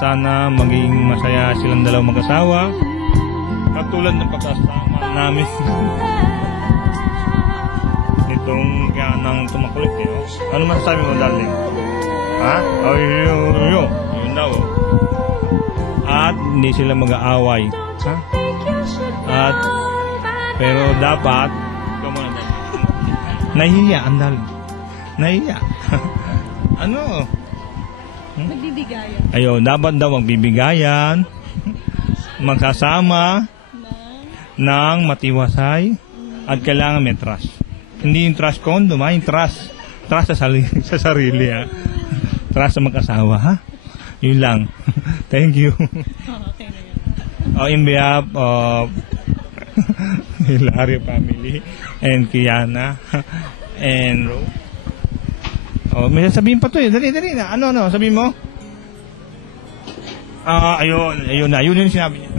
sana maging masaya silang dalawang mag-asawa. Katulad ng pagkasama namin nitong kaya nang tumakulit kayo. Ano masasabi mo, darling? Ha? Oh, yun daw. At hindi sila mag-aaway. Ha? At pero dapat nahihiya ang darling. Nahihiya. Ano? Magbibigayan. Ayun, dapat daw magbibigayan, magsasama ng matiwasay, at kailangan may trust. Hindi yung trust condom, yung trust. Trust sa sarili, ha? Trust sa mag-asawa, ha? Yun lang. Thank you. Okay na yun. In behalf of Hilario family and Kiana and Ro. May sasabihin pa to eh. Dali na. Ano, sabihin mo? Ayun na. Yun yung sinabi niya.